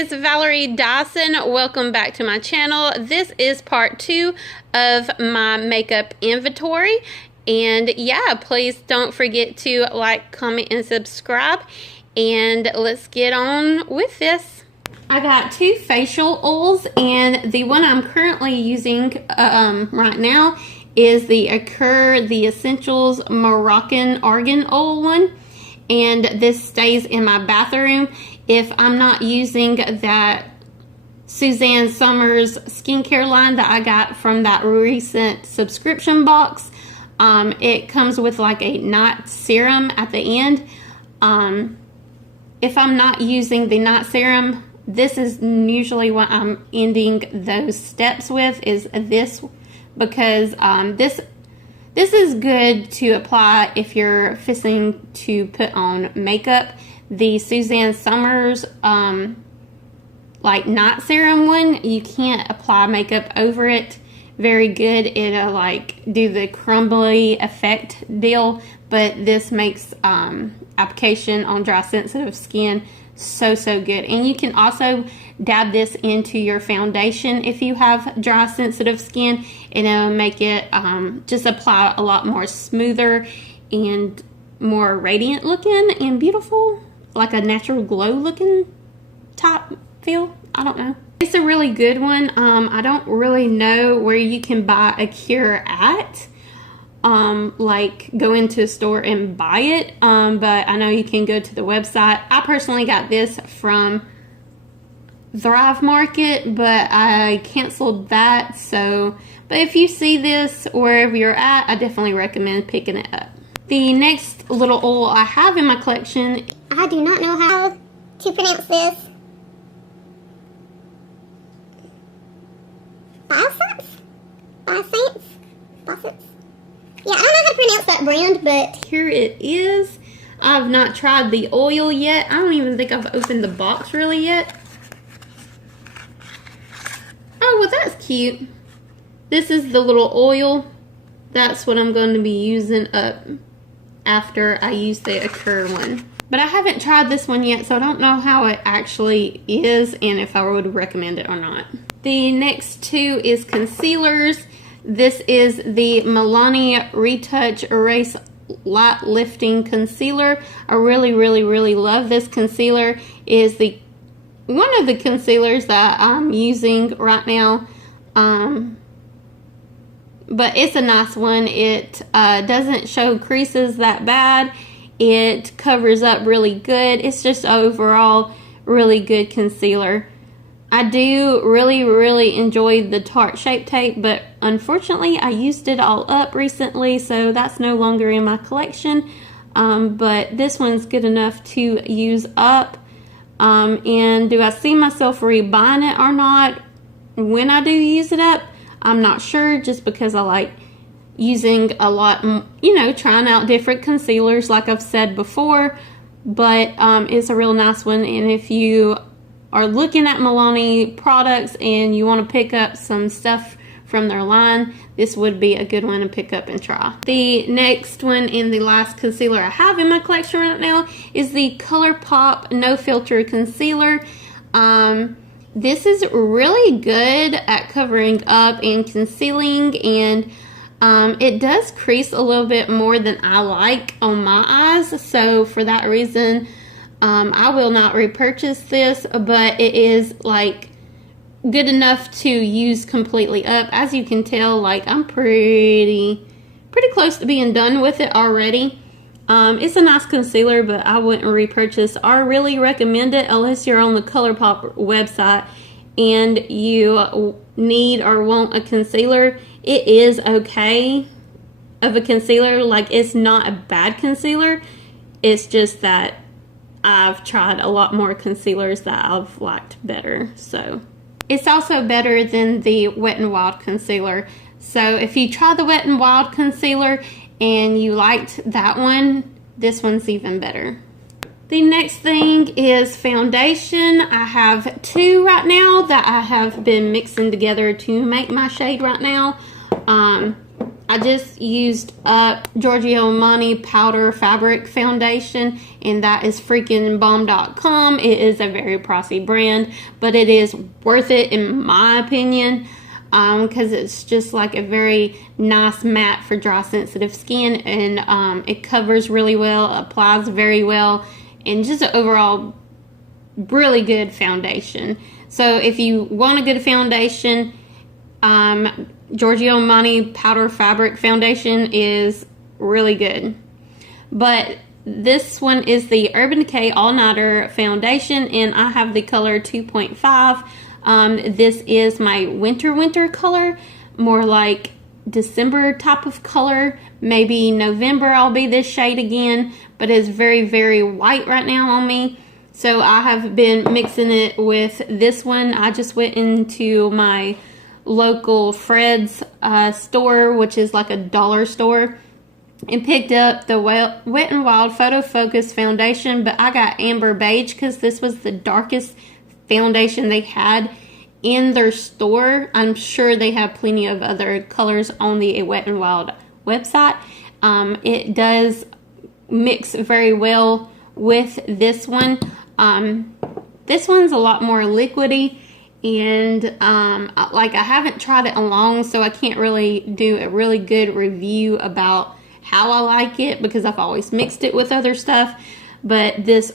is Valerie Dyson. Welcome back to my channel. This is part 2 of my makeup inventory. And yeah, please don't forget to like, comment, and subscribe. And let's get on with this. I got 2 facial oils, and the one I'm currently using right now is the Occur The Essentials Moroccan Argan Oil one. And this stays in my bathroom. If I'm not using that Suzanne Somers skincare line that I got from that recent subscription box, it comes with like a night serum at the end. If I'm not using the night serum, this is usually what I'm ending those steps with, is this, because this is good to apply if you're fixing to put on makeup. The Suzanne Somers like night serum one, you can't apply makeup over it very good. It'll like do the crumbly effect deal, but this makes application on dry sensitive skin so good. And you can also dab this into your foundation if you have dry sensitive skin, and it'll make it just apply a lot more smoother and more radiant looking and beautiful, like a natural glow looking type feel. I don't know, it's a really good one. I don't really know where you can buy a cure at, like go into a store and buy it, but I know you can go to the website. I personally got this from Thrive Market, but I canceled that. So, but if you see this wherever you're at, I definitely recommend picking it up. The next little oil I have in my collection, I do not know how to pronounce this. Biossance? Yeah, I don't know how to pronounce that brand, but here it is. I've not tried the oil yet. I don't even think I've opened the box really yet. Oh, well, that's cute. This is the little oil. That's what I'm going to be using up after I use the Occur one. But I haven't tried this one yet, so I don't know how it actually is and if I would recommend it or not. The next 2 is concealers. This is the Milani Retouch Erase Light Lifting Concealer. I really love this concealer. It is one of the concealers that I'm using right now. But it's a nice one. It doesn't show creases that bad. It covers up really good. It's just overall really good concealer. I do really enjoy the Tarte Shape Tape, but unfortunately I used it all up recently, so that's no longer in my collection. But this one's good enough to use up. And do I see myself rebuying it or not when I do use it up? I'm not sure, just because I like using a lot, you know, trying out different concealers like I've said before. But it's a real nice one, and if you are looking at Milani products and you want to pick up some stuff from their line, this would be a good one to pick up and try. The next one and the last concealer I have in my collection right now is the ColourPop No Filter Concealer. This is really good at covering up and concealing, and it does crease a little bit more than I like on my eyes. So for that reason, I will not repurchase this, but it is like good enough to use completely up. As you can tell, like I'm pretty close to being done with it already. It's a nice concealer, but I wouldn't repurchase or really recommend it unless you're on the ColourPop website and you need or want a concealer. It is okay of a concealer. Like, it's not a bad concealer. It's just that I've tried a lot more concealers that I've liked better. So it's also better than the Wet n Wild concealer. So if you try the Wet n Wild concealer and you liked that one, this one's even better. The next thing is foundation. I have 2 right now that I have been mixing together to make my shade right now. I just used up Giorgio Armani Powder Fabric Foundation, and that is freaking bomb.com. It is a very pricey brand, but it is worth it in my opinion, because it's just like a very nice matte for dry sensitive skin, and it covers really well, applies very well, and just an overall really good foundation. So if you want a good foundation, Giorgio Armani Powder Fabric Foundation is really good. But this one is the Urban Decay All Nighter Foundation, and I have the color 2.5. This is my winter color, more like December type of color. Maybe November I'll be this shade again, but it's very white right now on me. So I have been mixing it with this one. I just went into my local Fred's store, which is like a dollar store, and picked up the Wet n Wild Photo Focus Foundation, but I got Amber Beige because this was the darkest foundation they had in their store. I'm sure they have plenty of other colors on the Wet n Wild website. It does mix very well with this one. This one's a lot more liquidy, and like I haven't tried it long, so I can't really do a really good review about how I like it because I've always mixed it with other stuff. But this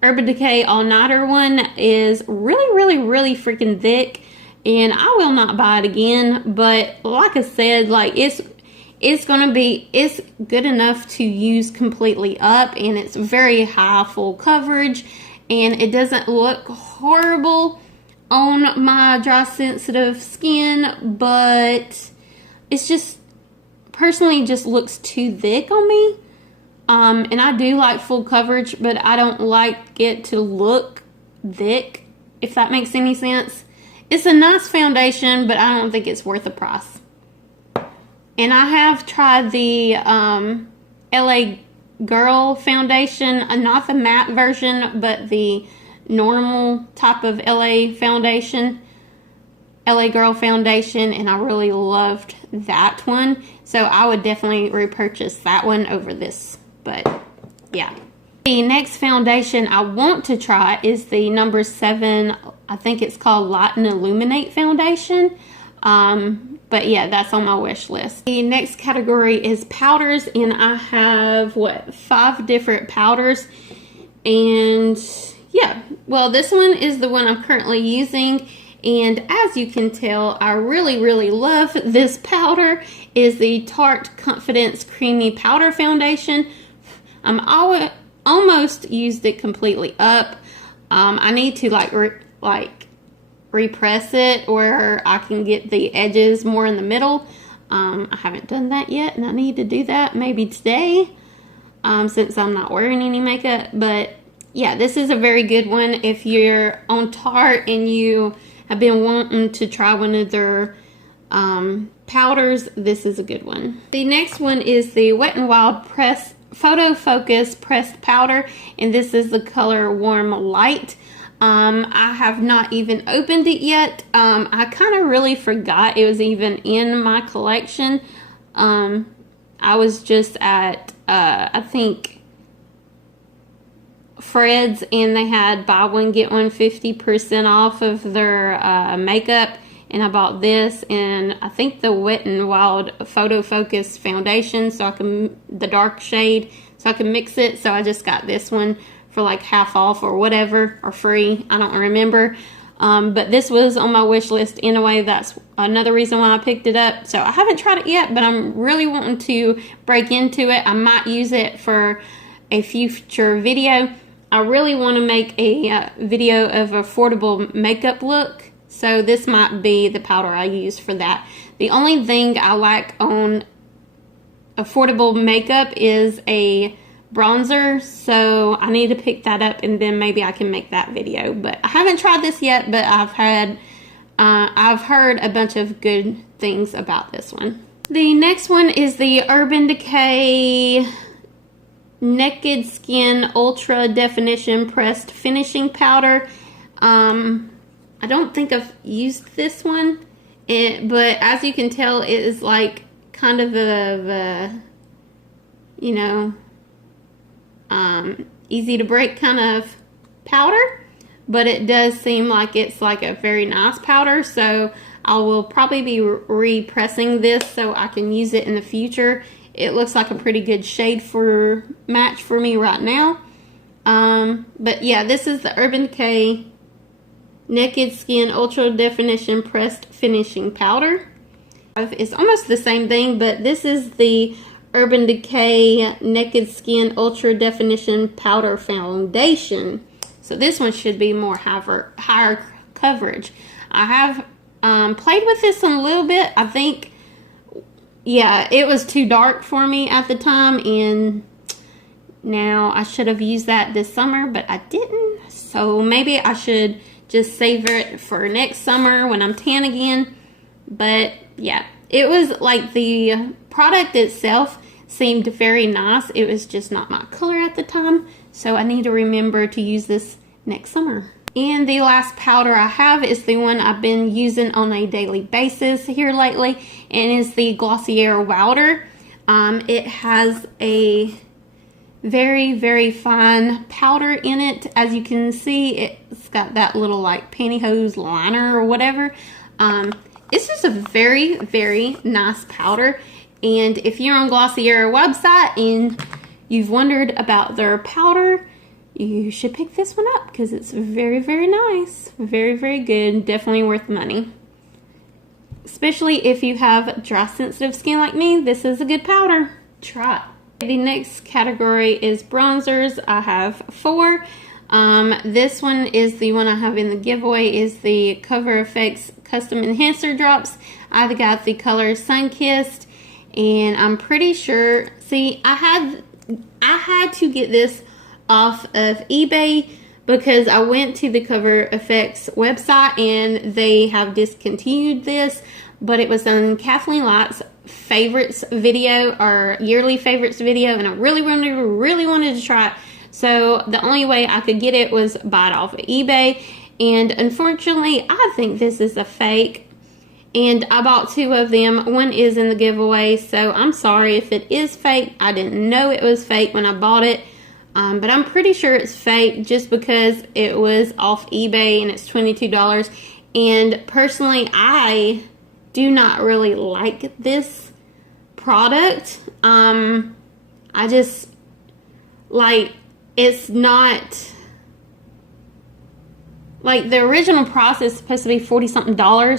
Urban Decay All Nighter one is really freaking thick, and I will not buy it again. But like I said, like it's good enough to use completely up, and it's very high full coverage, and it doesn't look horrible on my dry sensitive skin, but it's just personally just looks too thick on me. And I do like full coverage, but I don't like it to look thick, if that makes any sense. It's a nice foundation, but I don't think it's worth the price. And I have tried the LA Girl foundation, not the matte version, but the normal type of LA foundation, LA Girl foundation, and I really loved that one. So I would definitely repurchase that one over this. But yeah. The next foundation I want to try is the number 7, I think it's called Light and Illuminate foundation. But yeah, that's on my wish list. The next category is powders, and I have 5 different powders. And yeah, well, this one is the one I'm currently using, and as you can tell, I really love this powder. Is the Tarte Confidence Creamy Powder Foundation. I'm almost used it completely up. I need to repress it where I can get the edges more in the middle. I haven't done that yet, and I need to do that maybe today, since I'm not wearing any makeup. But yeah, this is a very good one. If you're on Tarte and you have been wanting to try one of their powders, this is a good one. The next one is the Wet n Wild Photo Focus Pressed Powder, and this is the color Warm Light. I have not even opened it yet. I kind of really forgot it was even in my collection. I was just at, I think, Fred's, and they had buy one get one 50% off of their makeup, and I bought this, and I think the Wet n Wild Photo Focus Foundation, so I can, the dark shade, so I can mix it. So I just got this one for like half off or whatever, or free, I don't remember. But this was on my wish list anyway. That's another reason why I picked it up. So I haven't tried it yet, but I'm really wanting to break into it. I might use it for a future video. I really want to make a video of affordable makeup look, so this might be the powder I use for that. The only thing I like on affordable makeup is a bronzer, so I need to pick that up, and then maybe I can make that video. But I haven't tried this yet, but I've heard a bunch of good things about this one. The next one is the Urban Decay Naked Skin Ultra Definition Pressed Finishing Powder. I don't think I've used this one, but as you can tell, it is like kind of a you know, easy to break kind of powder, but it does seem like it's like a very nice powder, so I will probably be repressing this so I can use it in the future. It looks like a pretty good shade for match for me right now. But yeah, this is the Urban Decay Naked Skin Ultra Definition Pressed Finishing Powder. It's almost the same thing, but this is the Urban Decay Naked Skin Ultra Definition Powder Foundation. So this one should be more higher coverage. I have played with this a little bit. I think, yeah, it was too dark for me at the time, and now I should have used that this summer, but I didn't. So maybe I should just save it for next summer when I'm tan again. But yeah, it was like the product itself seemed very nice. It was just not my color at the time, so I need to remember to use this next summer. And the last powder I have is the one I've been using on a daily basis here lately, and is the Glossier Powder. It has a very fine powder in it. As you can see, it's got that little like pantyhose liner or whatever. It's just a very nice powder, and if you're on Glossier website and you've wondered about their powder, you should pick this one up because it's very nice, very good, definitely worth the money. Especially if you have dry sensitive skin like me, this is a good powder. Try it. The next category is bronzers. I have 4. This one is the one I have in the giveaway, is the Cover FX Custom Enhancer Drops. I've got the color Sunkissed, and I'm pretty sure, see, I had to get this off of eBay because I went to the Cover FX website and they have discontinued this, but it was on Kathleen Light's favorites video, or yearly favorites video, and I really wanted to try it. So the only way I could get it was buy it off of eBay, and unfortunately I think this is a fake, and I bought 2 of them. One is in the giveaway, so I'm sorry if it is fake. I didn't know it was fake when I bought it, but I'm pretty sure it's fake just because it was off eBay and it's $22. And personally, I do not really like this product. I just, like, it's not, like, the original price is supposed to be $40-something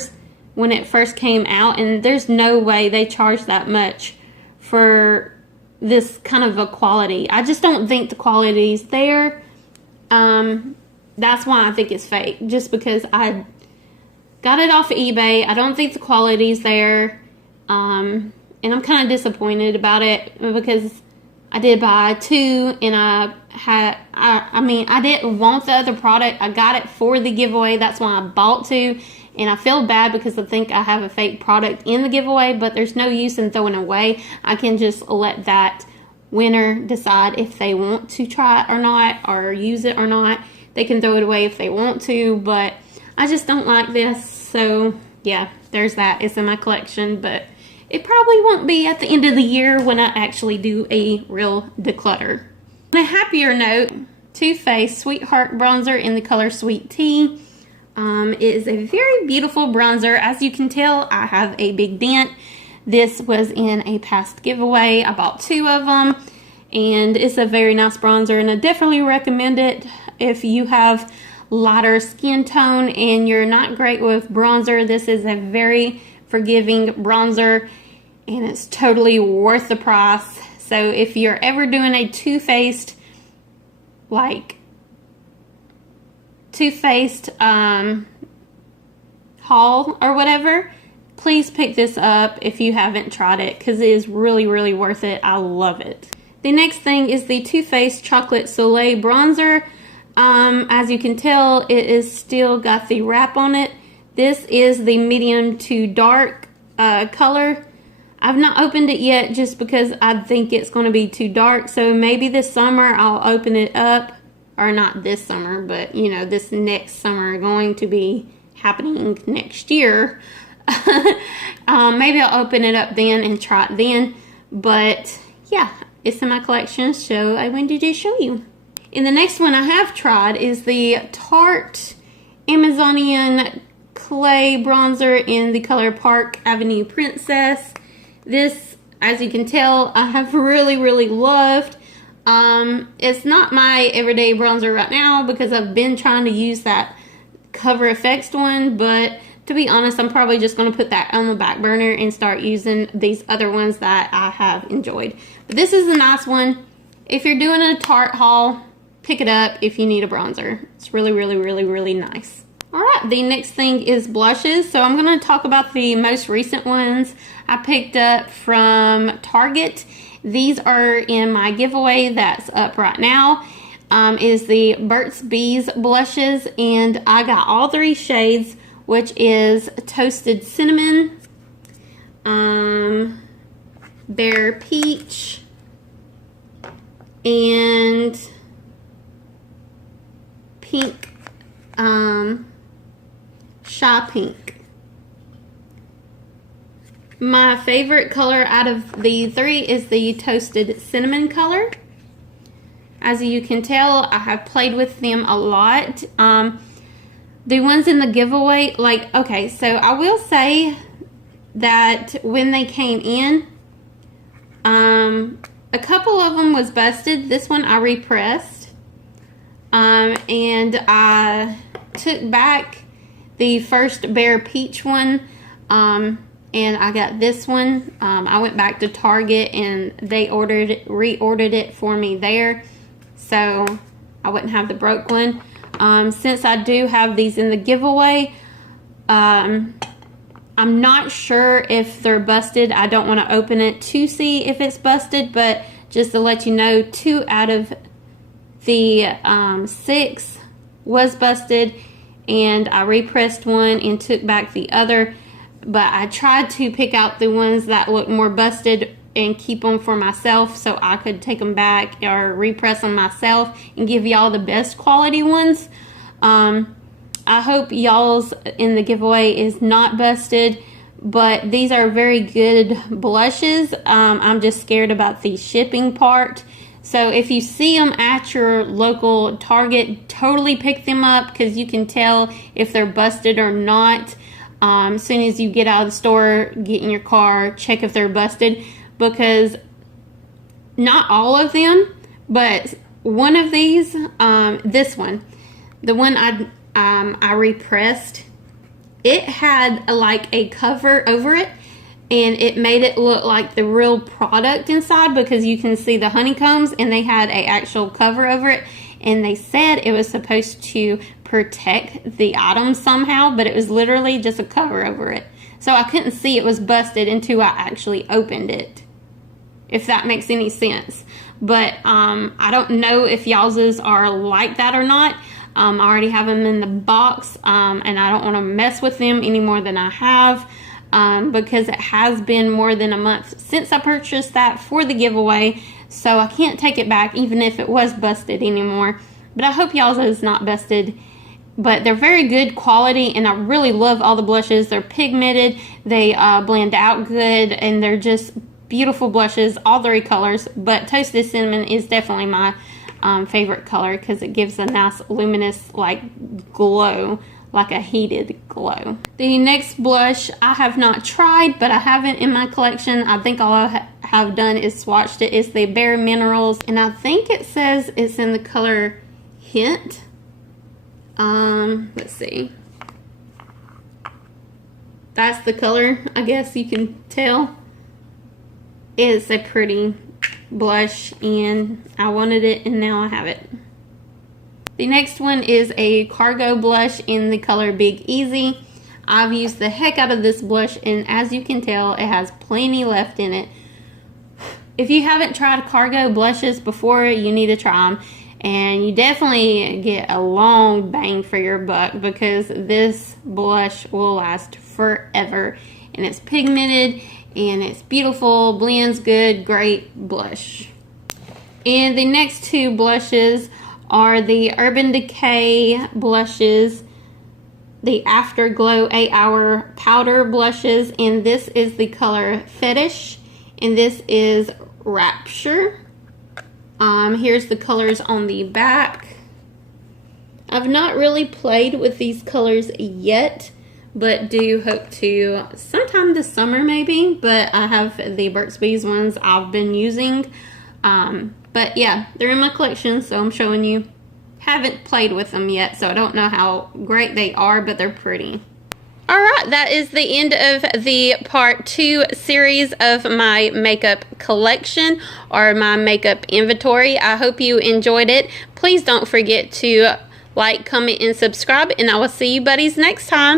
when it first came out, and there's no way they charge that much for this kind of a quality. I just don't think the quality is there. That's why I think it's fake, just because I got it off of eBay. I don't think the quality's there, and I'm kind of disappointed about it because I did buy 2, and I mean, I didn't want the other product. I got it for the giveaway. That's why I bought 2, and I feel bad because I think I have a fake product in the giveaway, but there's no use in throwing it away. I can just let that winner decide if they want to try it or not, or use it or not. They can throw it away if they want to, but I just don't like this. So yeah, there's that. It's in my collection, but it probably won't be at the end of the year when I actually do a real declutter. On a happier note, Too Faced Sweetheart Bronzer in the color Sweet Tea. It is a very beautiful bronzer. As you can tell, I have a big dent. This was in a past giveaway. I bought 2 of them, and it's a very nice bronzer, and I definitely recommend it if you have lighter skin tone and you're not great with bronzer. This is a very forgiving bronzer, and it's totally worth the price. So if you're ever doing a Too Faced, like Too Faced haul or whatever, please pick this up if you haven't tried it, because it is really worth it. I love it. The next thing is the Too Faced Chocolate Soleil Bronzer. As you can tell, it is still got the wrap on it. This is the medium to dark color. I've not opened it yet just because I think it's going to be too dark. So maybe this summer I'll open it up. Or not this summer, but you know, this next summer, going to be happening next year. Maybe I'll open it up then and try it then. But yeah, it's in my collection, so I wanted to show you. And the next one I have tried is the Tarte Amazonian Clay Bronzer in the color Park Avenue Princess. This, as you can tell, I have really loved. It's not my everyday bronzer right now because I've been trying to use that Cover FX one, but to be honest, I'm probably just going to put that on the back burner and start using these other ones that I have enjoyed. But this is a nice one. If you're doing a Tarte haul, pick it up if you need a bronzer. It's really nice. Alright, the next thing is blushes. So I'm going to talk about the most recent ones I picked up from Target. These are in my giveaway that's up right now. Is the Burt's Bees blushes, and I got all 3 shades, which is Toasted Cinnamon, Bare Peach, and Pink, Shy Pink. My favorite color out of the 3 is the Toasted Cinnamon color. As you can tell, I have played with them a lot. The ones in the giveaway, like, okay, so I will say that when they came in, a couple of them was busted. This one I repressed. And I took back the first Bare Peach one. And I got this one. I went back to Target and they reordered it for me there, so I wouldn't have the broke one. Since I do have these in the giveaway, I'm not sure if they're busted. I don't want to open it to see if it's busted, but just to let you know, 2 out of the 6 was busted, and I repressed one and took back the other. But I tried to pick out the ones that look more busted and keep them for myself so I could take them back or repress them myself and give y'all the best quality ones. I hope y'all's in the giveaway is not busted, but these are very good blushes. I'm just scared about the shipping part. So if you see them at your local Target, totally pick them up because you can tell if they're busted or not. As soon as you get out of the store, get in your car, check if they're busted, because not all of them, but one of these, this one, the one I repressed, it had like a cover over it, and it made it look like the real product inside because you can see the honeycombs, and they had a actual cover over it, and they said it was supposed to protect the item somehow, but it was literally just a cover over it. So I couldn't see it was busted until I actually opened it, if that makes any sense. But I don't know if y'all's are like that or not. I already have them in the box, and I don't want to mess with them any more than I have, because it has been more than a month since I purchased that for the giveaway, so I can't take it back even if it was busted anymore. But I hope y'all's is not busted. But they're very good quality, and I really love all the blushes. They're pigmented, they blend out good, and they're just beautiful blushes, all 3 colors. But Toasted Cinnamon is definitely my favorite color because it gives a nice luminous like glow, like a heated glow. The next blush I have not tried, but I have it in my collection. I think all I have done is swatched it. It's the Bare Minerals, and I think it says it's in the color Hint. Let's see. That's the color, I guess you can tell. It's a pretty blush, and I wanted it, and now I have it. The next one is a Cargo blush in the color Big Easy. I've used the heck out of this blush, and as you can tell, it has plenty left in it. If you haven't tried Cargo blushes before, you need to try them. And you definitely get a long bang for your buck because this blush will last forever. And it's pigmented and it's beautiful, blends good, great blush. And the next 2 blushes are the Urban Decay blushes the Afterglow 8-Hour Powder Blushes, and this is the color Fetish, and this is Rapture. Here's the colors on the back. I've not really played with these colors yet, but do hope to sometime this summer maybe. But I have the Burt's Bees ones I've been using. But yeah, they're in my collection, so I'm showing you. Haven't played with them yet, so I don't know how great they are, but they're pretty. Alright, that is the end of the part 2 series of my makeup collection, or my makeup inventory. I hope you enjoyed it. Please don't forget to like, comment, and subscribe, and I will see you buddies next time.